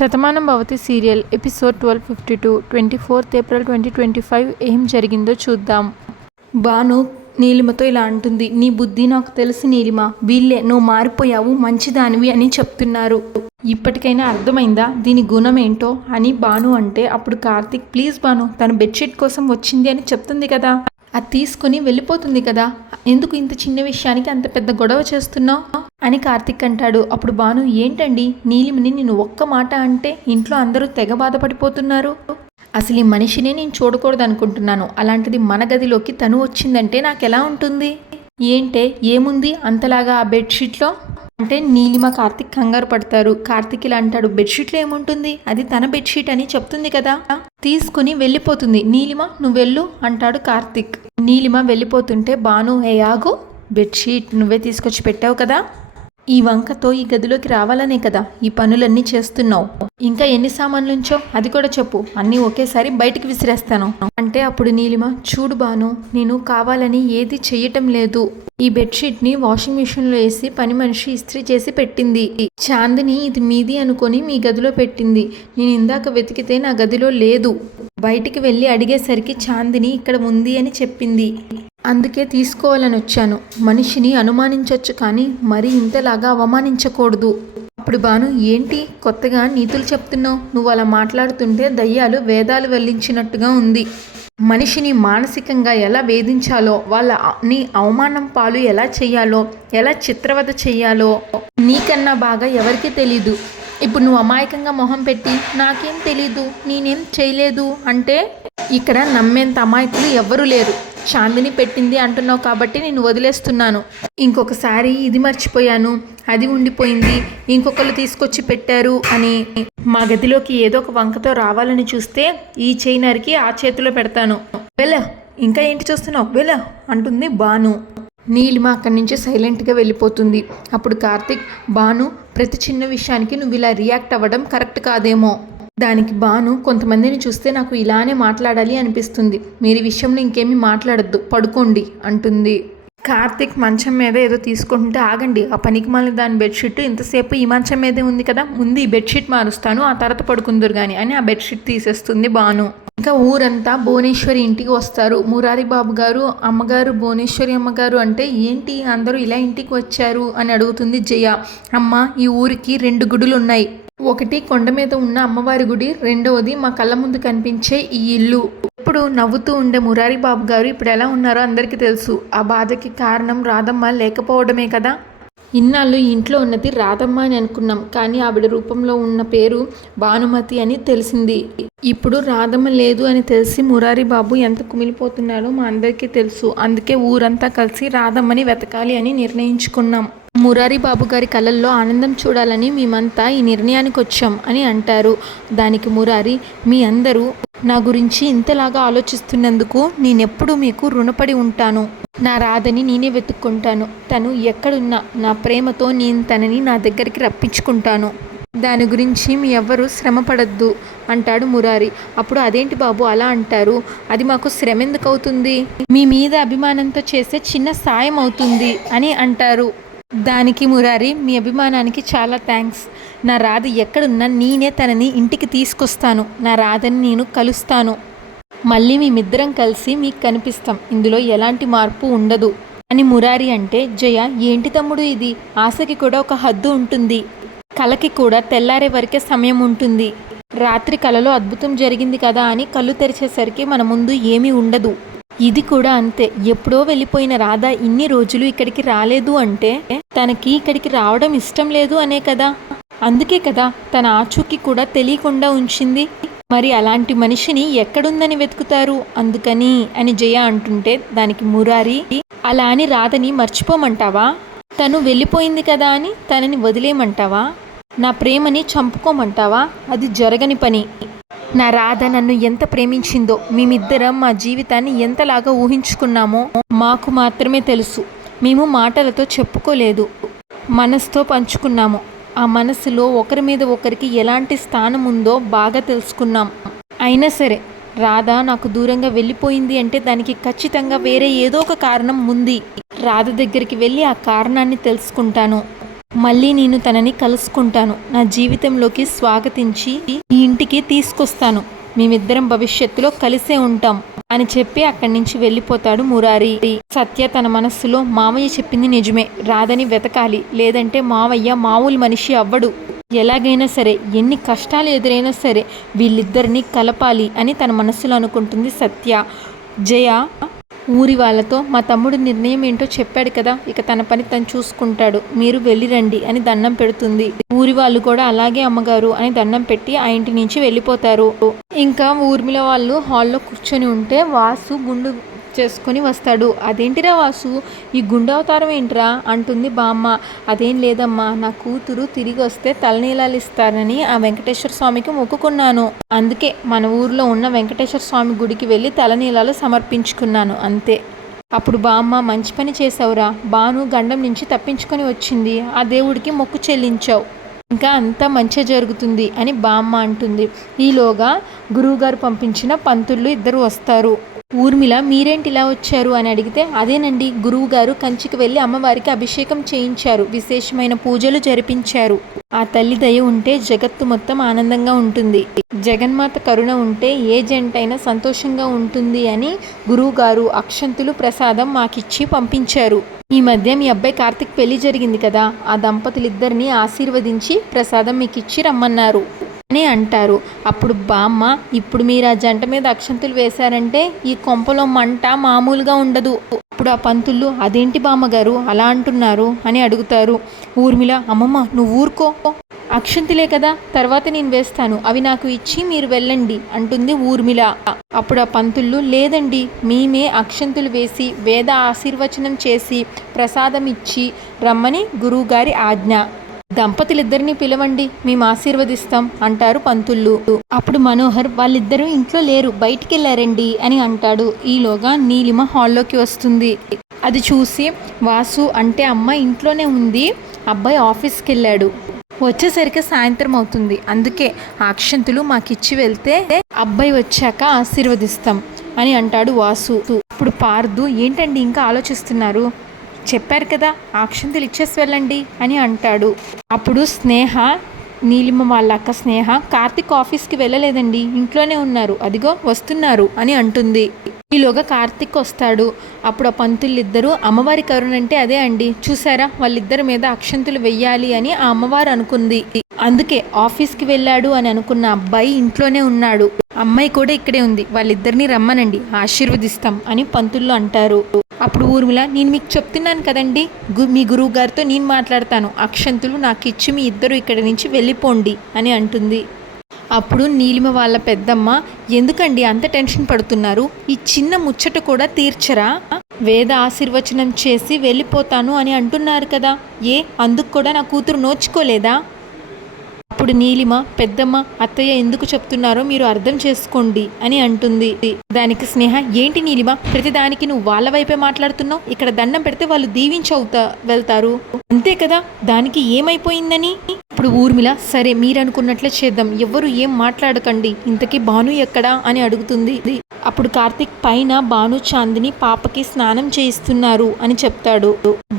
Shatamanam Bhavati serial episode 1252 24th April 2025. ఏం జరిగిందో చూద్దాం. భాను నీలిమతో ఇలా అంటుంది, నీ బుద్ధి నాకు తెలుసు నీలిమ, వీళ్ళే నువ్వు మారిపోయావు, మంచిదానివి అని చెప్తున్నారు. ఇప్పటికైనా అర్థమైందా దీని గుణం ఏంటో అని భాను అంటే అప్పుడు కార్తిక్, ప్లీజ్ భాను, తను బెడ్షీట్ కోసం వచ్చింది అని చెప్తుంది కదా, అది తీసుకుని వెళ్ళిపోతుంది కదా, ఎందుకు ఇంత చిన్న విషయానికి అంత పెద్ద గొడవ చేస్తున్నావు అని కార్తిక్ అంటాడు. అప్పుడు భాను, ఏంటండి నీలిమిని నేను ఒక్క మాట అంటే ఇంట్లో అందరూ తెగ బాధపడిపోతున్నారు, అసలు ఈ మనిషినే నేను చూడకూడదు అనుకుంటున్నాను, అలాంటిది మన గదిలోకి తను వచ్చిందంటే నాకు ఎలా ఉంటుంది, ఏంటే ఏముంది అంతలాగా ఆ బెడ్షీట్లో అంటే నీలిమ కార్తిక్ కంగారు పడతారు. కార్తిక్ ఇలా అంటాడు, బెడ్షీట్లో ఏముంటుంది, అది తన బెడ్షీట్ అని చెప్తుంది కదా, తీసుకుని వెళ్ళిపోతుంది, నీలిమ నువ్వు వెళ్ళు అంటాడు కార్తిక్. నీలిమ వెళ్ళిపోతుంటే భాను, ఏ ఆగు, బెడ్షీట్ నువ్వే తీసుకొచ్చి పెట్టావు కదా, ఈ వంకతో ఈ గదిలోకి రావాలనే కదా ఈ పనులన్నీ చేస్తున్నావు, ఇంకా ఎన్ని సామాన్లుంచో అది కూడా చెప్పు, అన్నీ ఒకేసారి బయటికి విసిరేస్తాను అంటే అప్పుడు నీలిమ, చూడు భాను, నేను కావాలని ఏది చెయ్యటం లేదు, ఈ బెడ్షీట్ని వాషింగ్ మిషన్లో వేసి పని మనిషి ఇస్త్రీ చేసి పెట్టింది, చాందిని ఇది మీది అనుకొని మీ గదిలో పెట్టింది, నేను ఇందాక వెతికితే నా గదిలో లేదు, బయటికి వెళ్ళి అడిగేసరికి చాందిని ఇక్కడ ఉంది అని చెప్పింది, అందుకే తీసుకోవాలని వచ్చాను, మనిషిని అనుమానించవచ్చు కానీ మరీ ఇంతలాగా అవమానించకూడదు. అప్పుడు భాను, ఏంటి కొత్తగా నీతులు చెప్తున్నావు, నువ్వు అలా మాట్లాడుతుంటే దయ్యాలు వేదాలు వెల్లించినట్టుగా ఉంది, మనిషిని మానసికంగా ఎలా వేధించాలో, వాళ్ళని అవమానం పాలు ఎలా చెయ్యాలో, ఎలా చిత్రవద చెయ్యాలో నీకన్నా బాగా ఎవరికీ తెలీదు, ఇప్పుడు నువ్వు అమాయకంగా మొహం పెట్టి నాకేం తెలీదు నేనేం చేయలేదు అంటే ఇక్కడ నమ్మేంత అమాయకులు ఎవ్వరూ లేరు, చాందిని పెట్టింది అంటున్నావు కాబట్టి నేను వదిలేస్తున్నాను, ఇంకొకసారి ఇది మర్చిపోయాను అది ఉండిపోయింది ఇంకొకరు తీసుకొచ్చి పెట్టారు అని మా గదిలోకి ఏదో ఒక వంకతో రావాలని చూస్తే ఈ చైనర్కి ఆ చేతిలో పెడతాను, వెళ్ళ ఇంకా ఏంటి చూస్తున్నావు వెళ్ళ అంటుంది భాను. నీలిమ అక్కడి నుంచి సైలెంట్గా వెళ్ళిపోతుంది. అప్పుడు కార్తిక్, భాను ప్రతి చిన్న విషయానికి నువ్వు ఇలా రియాక్ట్ అవ్వడం కరెక్ట్ కాదేమో, దానికి భాను, కొంతమందిని చూస్తే నాకు ఇలానే మాట్లాడాలి అనిపిస్తుంది, మీరు ఈ విషయంలో ఇంకేమీ మాట్లాడద్దు పడుకోండి అంటుంది. కార్తిక్ మంచం మీద ఏదో తీసుకుంటుంటే, ఆగండి ఆ పనికి మళ్ళీ దాని బెడ్షీట్ ఇంతసేపు ఈ మంచం మీదే ఉంది కదా, ముందు ఈ బెడ్షీట్ మారుస్తాను ఆ తర్వాత పడుకుందరు కానీ అని ఆ బెడ్షీట్ తీసేస్తుంది భాను. ఇంకా ఊరంతా భువనేశ్వరి ఇంటికి వస్తారు. మురారి బాబు గారు అమ్మగారు భువనేశ్వరి అమ్మగారు అంటే ఏంటి అందరూ ఇలా ఇంటికి వచ్చారు అని అడుగుతుంది జయ. అమ్మ ఈ ఊరికి 2 గుడులు ఉన్నాయి, ఒకటి కొండ మీద ఉన్న అమ్మవారి గుడి, రెండవది మా కళ్ళ ముందు కనిపించే ఈ ఇల్లు. ఇప్పుడు నవ్వుతూ ఉండే మురారి బాబు గారు ఇప్పుడు ఎలా ఉన్నారో అందరికీ తెలుసు, ఆ బాధకి కారణం రాధమ్మ లేకపోవడమే కదా, ఇన్నాళ్ళు ఇంట్లో ఉన్నది రాధమ్మ అని అనుకున్నాం కానీ ఆవిడ రూపంలో ఉన్న పేరు భానుమతి అని తెలిసింది, ఇప్పుడు రాధమ్మ లేదు అని తెలిసి మురారి బాబు ఎంత కుమిలిపోతున్నాడో మా అందరికీ తెలుసు, అందుకే ఊరంతా కలిసి రాధమ్మని వెతకాలి అని నిర్ణయించుకున్నాం, మురారి బాబు గారి కళ్ళల్లో ఆనందం చూడాలని మేమంతా ఈ నిర్ణయానికి వచ్చాం అని అంటారు. దానికి మురారి, మీ అందరూ నా గురించి ఇంతలాగా ఆలోచిస్తున్నందుకు నేనెప్పుడు మీకు రుణపడి ఉంటాను, నా రాధని నేనే వెతుక్కుంటాను, తను ఎక్కడున్నా నా ప్రేమతో నేను తనని నా దగ్గరికి రప్పించుకుంటాను, దాని గురించి మీ ఎవ్వరూ శ్రమ పడద్దు అంటాడు మురారి. అప్పుడు అదేంటి బాబు అలా అంటారు, అది మాకు శ్రమ ఎందుకు అవుతుంది, మీ మీద అభిమానంతో చేసే చిన్న సాయం అవుతుంది అని అంటారు. దానికి మురారి, మీ అభిమానానికి చాలా థ్యాంక్స్, నా రాధ ఎక్కడున్నా నేనే తనని ఇంటికి తీసుకొస్తాను, నా రాధని నేను కలుస్తాను, మళ్ళీ మేమిద్దరం కలిసి మీకు కనిపిస్తాం, ఇందులో ఎలాంటి మార్పు ఉండదు అని మురారి అంటే జయ, ఏంటి తమ్ముడు ఇది, ఆశకి కూడా ఒక హద్దు ఉంటుంది, కళకి కూడా తెల్లారే వరకే సమయం ఉంటుంది, రాత్రి కళలో అద్భుతం జరిగింది కదా అని కళ్ళు తెరిచేసరికి మన ముందు ఏమీ ఉండదు, ఇది కూడా అంతే, ఎప్పుడో వెళ్ళిపోయిన రాధ ఇన్ని రోజులు ఇక్కడికి రాలేదు అంటే తనకి ఇక్కడికి రావడం ఇష్టం లేదు అనే కదా, అందుకే కదా తన ఆచూకీ కూడా తెలియకుండా ఉంచింది, మరి అలాంటి మనిషిని ఎక్కడుందని వెతుకుతారు అందుకని అని జయ అంటుంటే దానికి మురారి, అలా అని రాధని మర్చిపోమంటావా, తను వెళ్ళిపోయింది కదా అని తనని వదిలేయమంటావా, నా ప్రేమని చంపుకోమంటావా, అది జరగని పని, నా రాధ నన్ను ఎంత ప్రేమించిందో, మేమిద్దరం మా జీవితాన్ని ఎంతలాగా ఊహించుకున్నామో మాకు మాత్రమే తెలుసు, మేము మాటలతో చెప్పుకోలేదు, మనసుతో పంచుకున్నాము, ఆ మనసులో ఒకరి మీద ఒకరికి ఎలాంటి స్థానం ఉందో బాగా తెలుసుకున్నాం, అయినా సరే రాధ నాకు దూరంగా వెళ్ళిపోయింది అంటే దానికి ఖచ్చితంగా వేరే ఏదో ఒక కారణం ఉంది, రాధ దగ్గరికి వెళ్ళి ఆ కారణాన్ని తెలుసుకుంటాను, మళ్ళీ నేను తనని కలుసుకుంటాను, నా జీవితంలోకి స్వాగతించి ఈ ఇంటికి తీసుకొస్తాను, మేమిద్దరం భవిష్యత్తులో కలిసే ఉంటాం అని చెప్పి అక్కడి నుంచి వెళ్ళిపోతాడు మురారి. సత్య తన మనస్సులో మావయ్య చెప్పింది నిజమే, రాధని వెతకాలి, లేదంటే మావయ్య మామూలు మనిషి అవ్వడు, ఎలాగైనా సరే ఎన్ని కష్టాలు ఎదురైనా సరే వీళ్ళిద్దరిని కలపాలి అని తన మనస్సులో అనుకుంటుంది సత్య. జయ ఊరి వాళ్ళతో మా తమ్ముడు నిర్ణయం ఏంటో చెప్పాడు కదా, ఇక తన పని తను చూసుకుంటాడు, మీరు వెళ్ళిరండి అని దండం పెడుతుంది. ఊరి వాళ్ళు కూడా అలాగే అమ్మగారు అని దండం పెట్టి ఆ ఇంటి నుంచి వెళ్ళిపోతారు. ఇంకా ఊర్మిళ వాళ్ళు హాల్లో కూర్చొని ఉంటే వాసు గుండు చేసుకొని వస్తాడు. అదేంటిరా వాసు, ఈ గుండె అవతారం ఏంట్రా అంటుంది బామ్మ. అదేం లేదమ్మా, నా కూతురు తిరిగి వస్తే తలనీలాలు ఇస్తారని ఆ వెంకటేశ్వర స్వామికి మొక్కుకున్నాను, అందుకే మన ఊర్లో ఉన్న వెంకటేశ్వర స్వామి గుడికి వెళ్ళి తలనీలాలు సమర్పించుకున్నాను అంతే. అప్పుడు బామ్మ, మంచి పని చేసావురా, బాను గండం నుంచి తప్పించుకొని వచ్చింది, ఆ దేవుడికి మొక్కు చెల్లించావు, ఇంకా అంతా మంచి జరుగుతుంది అని బామ్మ అంటుంది. ఈలోగా గురువుగారు పంపించిన పంతుళ్ళు ఇద్దరు వస్తారు. ఊర్మిళ, మీరేంటి ఇలా వచ్చారు అని అడిగితే, అదేనండి గురువుగారు కంచికి వెళ్ళి అమ్మవారికి అభిషేకం చేయించారు, విశేషమైన పూజలు జరిపించారు, ఆ తల్లి దయ ఉంటే జగత్తు మొత్తం ఆనందంగా ఉంటుంది, జగన్మాత కరుణ ఉంటే ఏ జంటైనా సంతోషంగా ఉంటుంది అని గురువుగారు అక్షంతులు ప్రసాదం మాకిచ్చి పంపించారు. ఈ మధ్య మీ అబ్బాయి కార్తిక్ పెళ్లి జరిగింది కదా, ఆ దంపతులిద్దరిని ఆశీర్వదించి ప్రసాదం మీకు ఇచ్చి రమ్మన్నారు అని అంటారు. అప్పుడు బామ్మ, ఇప్పుడు మీరు ఆ జంట మీద అక్షంతులు వేశారంటే ఈ కొంపలో మంట మామూలుగా ఉండదు. అప్పుడు ఆ పంతుళ్ళు, అదేంటి బామ్మగారు అలా అంటున్నారు అని అడుగుతారు. ఊర్మిళ, అమ్మమ్మ నువ్వు ఊరుకో, అక్షంతులే కదా, తర్వాత నేను వేస్తాను, అవి నాకు ఇచ్చి మీరు వెళ్ళండి అంటుంది ఊర్మిళ. అప్పుడు ఆ పంతుళ్ళు, లేదండి మేమే అక్షంతులు వేసి వేద ఆశీర్వచనం చేసి ప్రసాదం ఇచ్చి రమ్మని గురువుగారి ఆజ్ఞ, దంపతులిద్దరిని పిలవండి, మేము ఆశీర్వదిస్తాం అంటారు పంతుళ్ళు. అప్పుడు మనోహర్, వాళ్ళిద్దరూ ఇంట్లో లేరు, బయటికి వెళ్ళారండి అని అంటాడు. ఈలోగా నీలిమ హాల్లోకి వస్తుంది. అది చూసి వాసు, అంటే అమ్మ ఇంట్లోనే ఉంది, అబ్బాయి ఆఫీస్కి వెళ్ళాడు, వచ్చేసరికి సాయంత్రం అవుతుంది, అందుకే ఆ అక్షంతులు మాకిచ్చి వెళ్తే అబ్బాయి వచ్చాక ఆశీర్వదిస్తాం అని అంటాడు వాసు. అప్పుడు పార్దు, ఏంటండి ఇంకా ఆలోచిస్తున్నారు, చెప్పారు కదా అక్షంతలు ఇచ్చేసి వెళ్ళండి అని అంటాడు. అప్పుడు స్నేహ, నీలిమ వాళ్ళ అక్క స్నేహ, కార్తిక్ ఆఫీస్కి వెళ్ళలేదండి, ఇంట్లోనే ఉన్నారు, అదిగో వస్తున్నారు అని అంటుంది. ఈలోగా కార్తిక్ వస్తాడు. అప్పుడు ఆ పంతులిద్దరూ, అమ్మవారి కరుణ అంటే అదే అండి, చూసారా వాళ్ళిద్దరి మీద అక్షంతులు వెయ్యాలి అని ఆ అమ్మవారు అనుకుంది, అందుకే ఆఫీస్కి వెళ్ళాడు అని అనుకున్న అబ్బాయి ఇంట్లోనే ఉన్నాడు, అమ్మాయి కూడా ఇక్కడే ఉంది, వాళ్ళిద్దరిని రమ్మనండి ఆశీర్వదిస్తాం అని పంతుళ్ళు అంటారు. అప్పుడు ఊర్మిళ, నేను మీకు చెప్తున్నాను కదండి, మీ గురువు గారితో నేను మాట్లాడతాను, అక్షంతులు నాకు ఇచ్చి మీ ఇద్దరు ఇక్కడి నుంచి వెళ్ళిపోండి అని అంటుంది. అప్పుడు నీలిమ వాళ్ళ పెద్దమ్మ, ఎందుకండి అంత టెన్షన్ పడుతున్నారు, ఈ చిన్న ముచ్చట కూడా తీర్చరా, వేద ఆశీర్వచనం చేసి వెళ్ళిపోతాను అని అంటున్నారు కదా, అందుకు కూడా నా కూతురు నోచుకోలేదా. అప్పుడు నీలిమ, పెద్దమ్మ అత్తయ్య ఎందుకు చెప్తున్నారో మీరు అర్థం చేసుకోండి అని అంటుంది. దానికి స్నేహ, ఏంటి నీలిమ ప్రతిదానికి నువ్వు వాళ్ళ వైపే మాట్లాడుతున్నావు, ఇక్కడ దండం పెడితే వాళ్ళు దీవించి వెళ్తారు అంతే కదా, దానికి ఏమైపోయిందని. ఇప్పుడు ఊర్మిళ, సరే మీరనుకున్నట్లే చేద్దాం, ఎవ్వరు ఏం మాట్లాడకండి, ఇంతకీ భాను ఎక్కడా అని అడుగుతుంది. అప్పుడు కార్తిక్, పైన భాను చాందిని పాపకి స్నానం చేయిస్తున్నారు అని చెప్తాడు.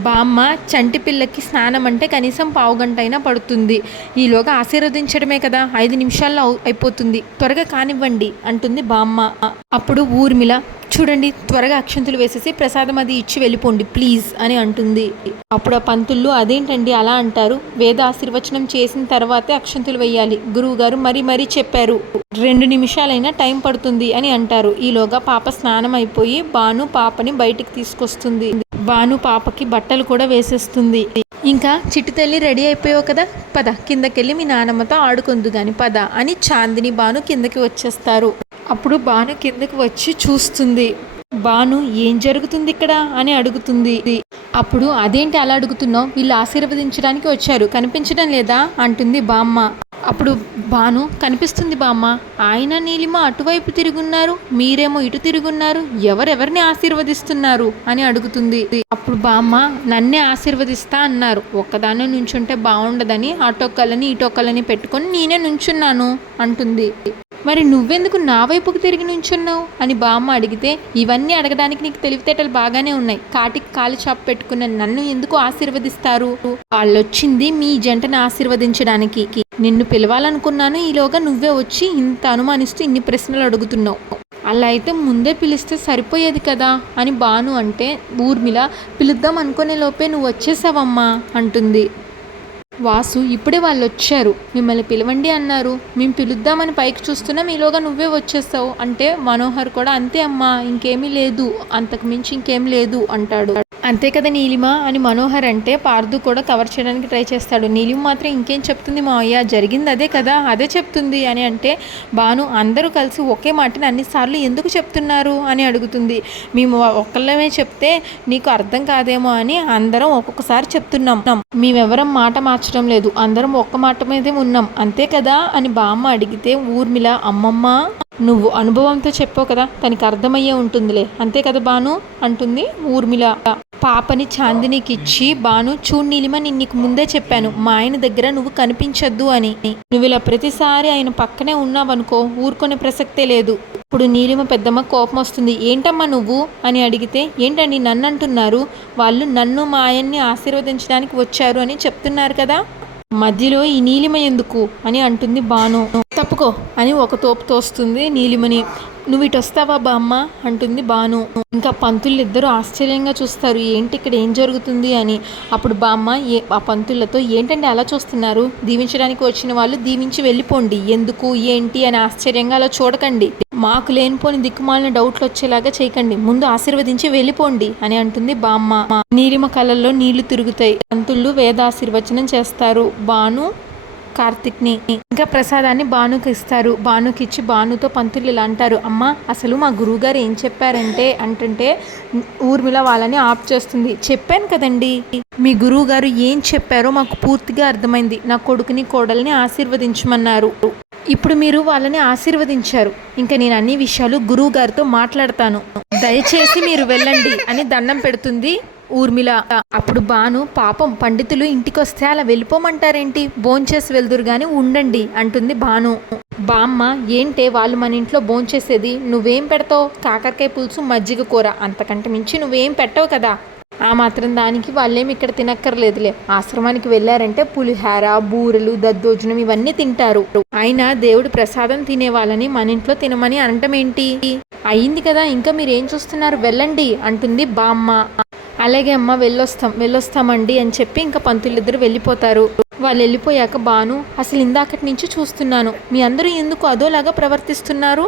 బామ్మ, చంటి పిల్లకి స్నానం అంటే కనీసం పావుగంట అయినా పడుతుంది, ఈలోగా ఆశీర్వదించడమే కదా 5 నిమిషాల్లో అయిపోతుంది, త్వరగా కానివ్వండి అంటుంది బామ్మ. అప్పుడు ఊర్మిళ, చూడండి త్వరగా అక్షంతులు వేసేసి ప్రసాదం అది ఇచ్చి వెళ్ళిపోండి ప్లీజ్ అని అంటుంది. అప్పుడు ఆ పంతుళ్ళు, అదేంటండి అలా అంటారు, వేద ఆశీర్వచనం చేసిన తర్వాతే అక్షంతులు వేయాలి, గురువు గారు మరీ చెప్పారు, 2 నిమిషాలైనా టైం పడుతుంది అని అంటారు. ఈలోగా పాప స్నానం అయిపోయి భాను పాపని బయటికి తీసుకొస్తుంది. భాను పాపకి బట్టలు కూడా వేసేస్తుంది. ఇంకా చిట్టి తల్లి రెడీ అయిపోయావు కదా, పద కిందకెళ్ళి మీ నాన్నమ్మతో ఆడుకుందు గాని పద అని చాందిని భాను కిందకి వచ్చేస్తారు. అప్పుడు భాను కిందకి వచ్చి చూస్తుంది. భాను, ఏం జరుగుతుంది ఇక్కడ అని అడుగుతుంది. అప్పుడు, అదేంటి అలా అడుగుతున్నావు, వీళ్ళు ఆశీర్వదించడానికి వచ్చారు కనిపించడం లేదా అంటుంది బామ్మ. అప్పుడు భాను, కనిపిస్తుంది బామ్మ, ఆయన నీలిమ అటువైపు తిరుగున్నారు, మీరేమో ఇటు తిరుగున్నారు, ఎవరెవరిని ఆశీర్వదిస్తున్నారు అని అడుగుతుంది. అప్పుడు బామ్మ, నన్నే ఆశీర్వదిస్తా అన్నారు, ఒక్కదాన్నే నుంచుంటే బాగుండదని అటొక్కలని ఇటొక్కలని పెట్టుకొని నేనే నుంచున్నాను అంటుంది. మరి నువ్వెందుకు నా వైపుకు తిరిగి నుంచున్నావు అని బామ్మ అడిగితే, ఇవన్నీ అడగడానికి నీకు తెలివితేటలు బాగానే ఉన్నాయి, కాటికి కాలు చాపు పెట్టుకున్న నన్ను ఎందుకు ఆశీర్వదిస్తారు? వాళ్ళొచ్చింది మీ జంటను ఆశీర్వదించడానికి. నిన్ను పిలవాలనుకున్నాను, ఈలోగా నువ్వే వచ్చి ఇంత అనుమానిస్తూ ఇన్ని ప్రశ్నలు అడుగుతున్నావు. అలా అయితే ముందే పిలిస్తే సరిపోయేది కదా అని బాను అంటే, ఊర్మిళ పిలుద్దాం అనుకునే లోపే నువ్వు వచ్చేసావమ్మా అంటుంది. వాసు, ఇప్పుడే వాళ్ళు వచ్చారు, మిమ్మల్ని పిలవండి అన్నారు, మేము పిలుద్దామని పైకి చూస్తున్నాం, ఈలోగా నువ్వే వచ్చేస్తావు అంటే, మనోహర్ కూడా అంతే అమ్మా, ఇంకేమీ లేదు, అంతకు మించి ఇంకేం లేదు అంటాడు. అంతే కదా నీలిమ అని మనోహర్ అంటే, పార్దు కూడా కవర్ చేయడానికి ట్రై చేస్తాడు. నీలిమ మాత్రం ఇంకేం చెప్తుంది మావయ్య, జరిగింది అదే కదా, అదే చెప్తుంది అని అంటే, బాను అందరూ కలిసి ఒకే మాటని అన్నిసార్లు ఎందుకు చెప్తున్నారు అని అడుగుతుంది. మేము ఒక్కళ్ళమే చెప్తే నీకు అర్థం కాదేమో అని అందరం ఒక్కొక్కసారి చెప్తున్నాం, మేమెవరం మాట మార్చడం లేదు, అందరం ఒక్క మాట మీదే ఉన్నాం అంతే కదా అని బామ్మ అడిగితే, ఊర్మిళ అమ్మమ్మ నువ్వు అనుభవంతో చెప్పావు కదా, తనకి అర్థమయ్యే ఉంటుందిలే, అంతే కదా బాను అంటుంది ఊర్మిళ. పాపని చాందినికి ఇచ్చి, బాను చూడు నీలిమ, నేను నీకు ముందే చెప్పాను మా ఆయన దగ్గర నువ్వు కనిపించద్దు అని, నువ్వు ఇలా ప్రతిసారి ఆయన పక్కనే ఉన్నావనుకో ఊరుకునే ప్రసక్తే లేదు. ఇప్పుడు నీలిమ పెద్దమ్మ కోపం వస్తుంది. ఏంటమ్మా నువ్వు అని అడిగితే, ఏంటండి నన్ను అంటున్నారు, వాళ్ళు నన్ను మా ఆయన్ని ఆశీర్వదించడానికి వచ్చారు అని చెప్తున్నారు కదా, మధ్యలో ఈ నీలిమ ఎందుకు అని అంటుంది బాను. తప్పుకో అని ఒక తోపు తోస్తుంది నీలిమని. నువ్వు ఇటు వస్తావా బామ్మ అంటుంది బాను. ఇంకా పంతులు ఇద్దరు ఆశ్చర్యంగా చూస్తారు, ఏంటి ఇక్కడ ఏం జరుగుతుంది అని. అప్పుడు బామ్మ ఆ పంతులతో, ఏంటండి అలా చూస్తున్నారు, దీవించడానికి వచ్చిన వాళ్ళు దీవించి వెళ్ళిపోండి, ఎందుకు ఏంటి అని ఆశ్చర్యంగా అలా చూడకండి, మాకు లేనిపోని దిక్కుమాలిన డౌట్లు వచ్చేలాగా చేయకండి, ముందు ఆశీర్వదించి వెళ్ళిపోండి అని అంటుంది బామ్మ. నీలిమ కళ్ళల్లో నీళ్లు తిరుగుతాయి. పంతుళ్ళు వేదాశీర్వచనం చేస్తారు. బాను కార్తిక్ని ఇంకా ప్రసాదాన్ని బానుకి ఇస్తారు. బానుకి ఇచ్చి బానుతో పంతులు ఇలా అంటారు, అమ్మ అసలు మా గురువుగారు ఏం చెప్పారంటే అంటుంటే ఊర్మిళ వాళ్ళని ఆప్ చేస్తుంది. చెప్పాను కదండి, మీ గురువు గారు ఏం చెప్పారో మాకు పూర్తిగా అర్థమైంది, నా కొడుకుని కోడల్ని ఆశీర్వదించమన్నారు, ఇప్పుడు మీరు వాళ్ళని ఆశీర్వదించారు, ఇంకా నేను అన్ని విషయాలు గురువు గారితో మాట్లాడతాను, దయచేసి మీరు వెళ్ళండి అని దండం పెడుతుంది ఊర్మిళ. అప్పుడు బాను, పాపం పండితులు ఇంటికొస్తే అలా వెళ్ళిపోమంటారేంటి, భోంచేసి వెళ్దురు గాని ఉండండి అంటుంది బాను. బామ్మ, ఏంటే వాళ్ళు మన ఇంట్లో భోంచేసేది, నువ్వేం పెడతావు, కాకరకాయ పులుసు మజ్జిగ కూర, అంతకంటే మించి నువ్వేం పెట్టవు కదా, ఆ మాత్రం దానికి వాళ్ళేమి ఇక్కడ తినక్కర్లేదులే, ఆశ్రమానికి వెళ్ళారంటే పులిహార బూరెలు దద్దోజనం ఇవన్నీ తింటారు, అయినా దేవుడి ప్రసాదం తినే వాళ్ళని మన ఇంట్లో తినమని అనటం ఏంటి, అయింది కదా ఇంకా మీరేం చూస్తున్నారు వెళ్ళండి అంటుంది బామ్మ. అలాగే అమ్మ వెళ్ళొస్తామండి అని చెప్పి ఇంకా పంతులిద్దరు వెళ్ళిపోతారు. వాళ్ళు వెళ్ళిపోయాక బాను, అసలు ఇందాకటి నుంచి చూస్తున్నాను, మీ అందరూ ఎందుకు అదోలాగా ప్రవర్తిస్తున్నారు,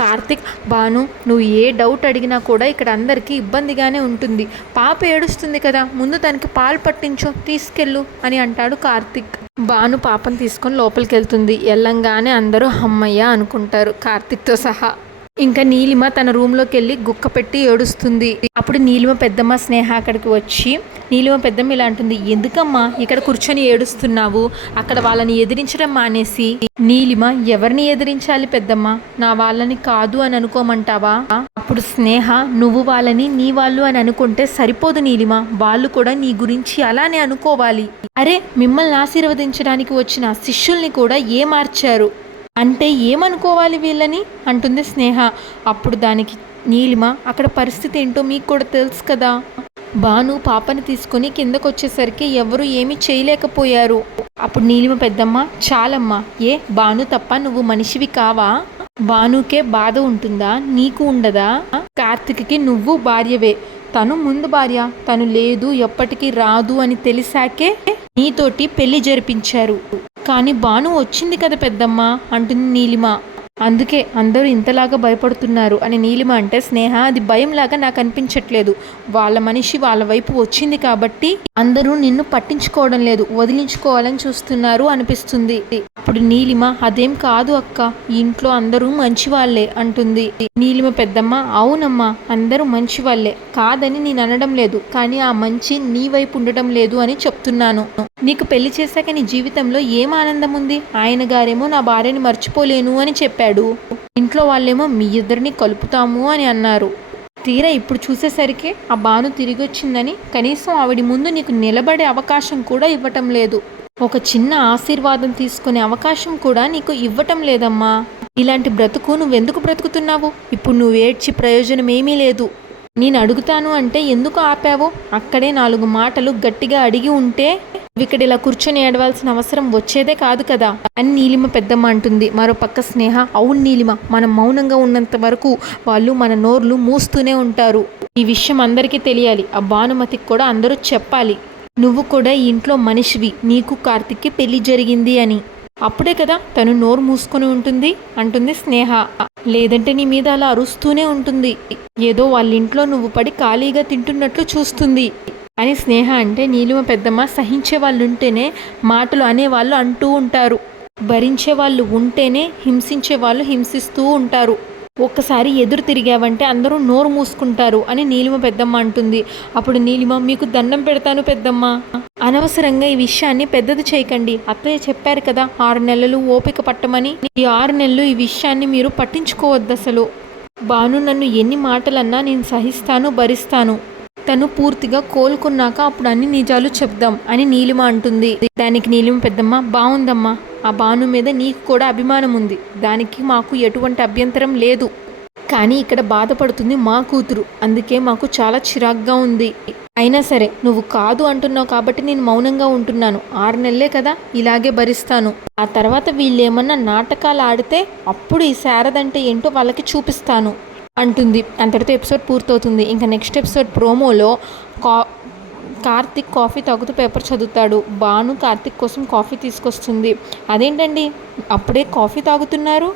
కార్తిక్ బాను నువ్వు ఏ డౌట్ అడిగినా కూడా ఇక్కడ అందరికీ ఇబ్బందిగానే ఉంటుంది, పాప ఏడుస్తుంది కదా, ముందు తనకి పాలు పట్టించు తీసుకెళ్ళు అని అంటాడు కార్తిక్. బాను పాపను తీసుకొని లోపలికి వెళ్తుంది. వెళ్ళంగానే అందరూ అమ్మయ్య అనుకుంటారు, కార్తిక్తో సహా. ఇంకా నీలిమ తన రూమ్లోకి వెళ్ళి గుక్క పెట్టి ఏడుస్తుంది. అప్పుడు నీలిమ పెద్దమ్మ స్నేహ అక్కడికి వచ్చి, నీలిమ పెద్దమ్మ ఇలా అంటుంది, ఎందుకమ్మా ఇక్కడ కూర్చొని ఏడుస్తున్నావు, అక్కడ వాళ్ళని ఎదిరించడం మానేసి. నీలిమ, ఎవరిని ఎదిరించాలి పెద్దమ్మ, నా వాళ్ళని కాదు అని అనుకోమంటావా? అప్పుడు స్నేహ, నువ్వు వాళ్ళని నీ వాళ్ళు అని అనుకుంటే సరిపోదు నీలిమ, వాళ్ళు కూడా నీ గురించి అలానే అనుకోవాలి. అరే, మిమ్మల్ని ఆశీర్వదించడానికి వచ్చిన శిష్యుల్ని కూడా మార్చారు అంటే ఏమనుకోవాలి వీళ్ళని అంటుంది స్నేహ. అప్పుడు దానికి నీలిమ, అక్కడ పరిస్థితి ఏంటో మీకు కూడా తెలుసు కదా, బాను పాపని తీసుకొని కిందకు వచ్చేసరికి ఎవరు ఏమీ చేయలేకపోయారు. అప్పుడు నీలిమ పెద్దమ్మ, చాలమ్మా, బాను తప్ప నువ్వు మనిషివి కావా, బానుకే బాధ ఉంటుందా, నీకు ఉండదా, కార్తిక్కి నువ్వు భార్యవే, తను ముందు భార్య, తను లేదు ఎప్పటికీ రాదు అని తెలిసాకే నీతోటి పెళ్లి జరిపించారు, కానీ బాను వచ్చింది కదా పెద్దమ్మ అంటుంది నీలిమ. అందుకే అందరూ ఇంతలాగా భయపడుతున్నారు అని నీలిమ అంటే, స్నేహ అది భయంలాగా నాకు అనిపించట్లేదు, వాళ్ళ మనిషి వాళ్ళ వైపు వచ్చింది కాబట్టి అందరూ నిన్ను పట్టించుకోవడం లేదు, వదిలించుకోవాలని చూస్తున్నారు అనిపిస్తుంది. అప్పుడు నీలిమ, అదేం కాదు అక్క, ఈ ఇంట్లో అందరూ మంచి వాళ్ళే అంటుంది. నీలిమ పెద్దమ్మ, అవునమ్మా అందరూ మంచి వాళ్ళే, కాదని నేను అనడం లేదు, కానీ ఆ మంచి నీ వైపు ఉండటం లేదు అని చెప్తున్నాను. నీకు పెళ్లి చేశాక నీ జీవితంలో ఏం ఆనందం ఉంది, ఆయన గారేమో నా భార్యని మర్చిపోలేను అని చెప్పాడు, ఇంట్లో వాళ్ళేమో మీ ఇద్దరిని కలుపుతాము అని అన్నారు, తీరా ఇప్పుడు చూసేసరికి ఆ బాను తిరిగి వచ్చిందని కనీసం ఆవిడ ముందు నీకు నిలబడే అవకాశం కూడా ఇవ్వటం లేదు, ఒక చిన్న ఆశీర్వాదం తీసుకునే అవకాశం కూడా నీకు ఇవ్వటం లేదమ్మా, ఇలాంటి బ్రతుకు నువ్వెందుకు బ్రతుకుతున్నావు? ఇప్పుడు నువ్వు ఏడ్చి ప్రయోజనం ఏమీ లేదు. నేను అడుగుతాను అంటే ఎందుకు ఆపావు? అక్కడే 4 మాటలు గట్టిగా అడిగి ఉంటే ఇక్కడ ఇలా కూర్చొని ఏడవలసిన అవసరం వచ్చేదే కాదు కదా అని నీలిమ పెద్దమ్మ అంటుంది. మరో పక్క స్నేహ, అవును నీలిమ, మనం మౌనంగా ఉన్నంత వరకు వాళ్ళు మన నోర్లు మూస్తూనే ఉంటారు. ఈ విషయం అందరికీ తెలియాలి. ఆ భానుమతికి కూడా అందరూ చెప్పాలి. నువ్వు కూడా ఈ ఇంట్లో మనిషివి, నీకు కార్తిక్కి పెళ్లి జరిగింది అని. అప్పుడే కదా తను నోరు మూసుకొని ఉంటుంది అంటుంది స్నేహ. లేదంటే నీ మీద అలా అరుస్తూనే ఉంటుంది. ఏదో వాళ్ళ ఇంట్లో నువ్వు పడి ఖాళీగా తింటున్నట్లు చూస్తుంది అని స్నేహ అంటే నీలిమ పెద్దమ్మ సహించే వాళ్ళు ఉంటేనే మాటలు అనేవాళ్ళు అంటూ ఉంటారు. భరించే వాళ్ళు ఉంటేనే హింసించే వాళ్ళు హింసిస్తూ ఉంటారు. ఒక్కసారి ఎదురు తిరిగావంటే అందరూ నోరు మూసుకుంటారు అని నీలిమ పెద్దమ్మ అంటుంది. అప్పుడు నీలిమ, మీకు దండం పెడతాను పెద్దమ్మ, అనవసరంగా ఈ విషయాన్ని పెద్దది చేయకండి. అత్తయ్య చెప్పారు కదా 6 నెలలు ఓపిక పట్టమని. ఈ 6 నెలలు ఈ విషయాన్ని మీరు పట్టించుకోవద్దు అసలు. భాను నన్ను ఎన్ని మాటలన్నా నేను సహిస్తాను, భరిస్తాను. తను పూర్తిగా కోలుకున్నాక అప్పుడు అన్ని నిజాలు చెప్దాం అని నీలిమ అంటుంది. దానికి నీలిమ పెద్దమ్మ, బాగుందమ్మా, ఆ భాను మీద నీకు కూడా అభిమానం ఉంది, దానికి మాకు ఎటువంటి అభ్యంతరం లేదు. కానీ ఇక్కడ బాధపడుతుంది మా కూతురు, అందుకే మాకు చాలా చిరాగ్గా ఉంది. అయినా సరే నువ్వు కాదు అంటున్నావు కాబట్టి నేను మౌనంగా ఉంటున్నాను. 6 నెలలే కదా, ఇలాగే భరిస్తాను. ఆ తర్వాత వీళ్ళేమన్నా నాటకాలు ఆడితే అప్పుడు ఈ శారదంటే ఏంటో వాళ్ళకి చూపిస్తాను అంటుంది. అంతటితో ఎపిసోడ్ పూర్తవుతుంది. ఇంకా నెక్స్ట్ ఎపిసోడ్ ప్రోమోలో కార్తిక్ కాఫీ తాగుతూ పేపర్ చదువుతాడు. భాను కార్తిక్ కోసం కాఫీ తీసుకొస్తుంది. అదేంటండి అప్పుడే కాఫీ తాగుతున్నారు,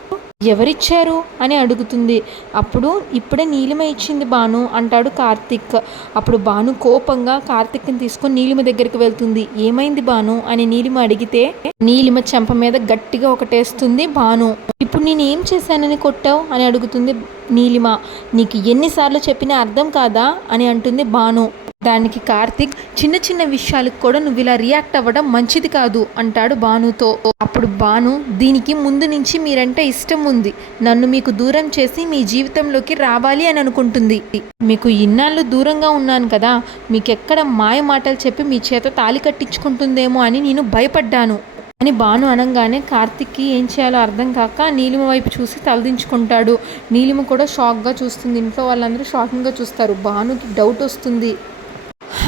ఎవరిచ్చారు అని అడుగుతుంది. అప్పుడు ఇప్పుడే నీలిమ ఇచ్చింది భాను అంటాడు కార్తిక్. అప్పుడు భాను కోపంగా కార్తిక్ని తీసుకొని నీలిమ దగ్గరికి వెళ్తుంది. ఏమైంది భాను అని నీలిమ అడిగితే నీలిమ చెంప మీద గట్టిగా ఒకటేస్తుంది భాను. ఇప్పుడు నేను ఏం చేశానని కొట్టావు అని అడుగుతుంది నీలిమ. నీకు ఎన్నిసార్లు చెప్పినా అర్థం కాదా అని అంటుంది భాను. దానికి కార్తిక్, చిన్న చిన్న విషయాలకు కూడా నువ్వు ఇలా రియాక్ట్ అవ్వడం మంచిది కాదు అంటాడు భానుతో. అప్పుడు భాను, దీనికి ముందు నుంచి మీరంటే ఇష్టం ఉంది, నన్ను మీకు దూరం చేసి మీ జీవితంలోకి రావాలి అని అనుకుంటుంది. మీకు ఇన్నాళ్ళు దూరంగా ఉన్నాను కదా, మీకెక్కడ మాయ మాటలు చెప్పి మీ చేత తాళి కట్టించుకుంటుందేమో అని నేను భయపడ్డాను అని భాను అనగానే కార్తిక్కి ఏం చేయాలో అర్థం కాక నీలిమ వైపు చూసి తలదించుకుంటాడు. నీలిమ కూడా షాక్గా చూస్తుంది. ఇంట్లో వాళ్ళందరూ షాకింగ్గా చూస్తారు. భానుకి డౌట్ వస్తుంది.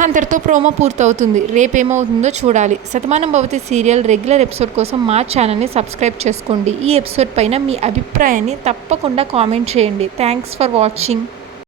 అంతటితో ప్రోమో పూర్తవుతుంది. రేపేమవుతుందో చూడాలి. Shatamanam Bhavati serial regular episode కోసం మా ఛానల్ని సబ్స్క్రైబ్ చేసుకోండి. ఈ ఎపిసోడ్ పైన మీ అభిప్రాయాన్ని తప్పకుండా కామెంట్ చేయండి. Thanks for watching.